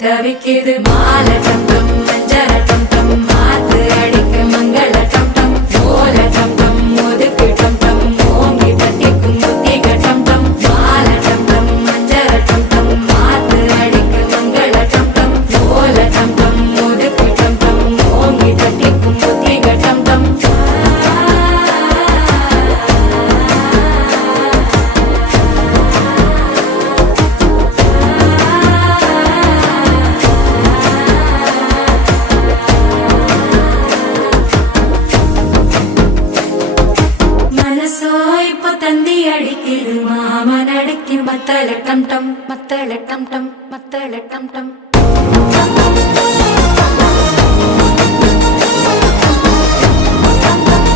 தவிக்குது மால டம் டம் மஞ்சள டம் டம் மாத்து அடிக்க மங்கள டம் டம் ஓல டம் டம் ஒதுக்கு டம் டம் ஓங்கி தட்டிக்கும் புத்திக டம் டம் மால டம் டம் மஞ்சள டம் டம் மாத்து அடிக்க மங்கள டம் டம் ஓல டம் டம் ஒதுக்கு டம் டம் ஓங்கி தட்டிக்கும் புத்திக டம் டம் தந்தி அடிக்குது மாமன் அடிக்கு மத்தள டம் டம் மத்தள டம் டம் மத்தள டம் டம்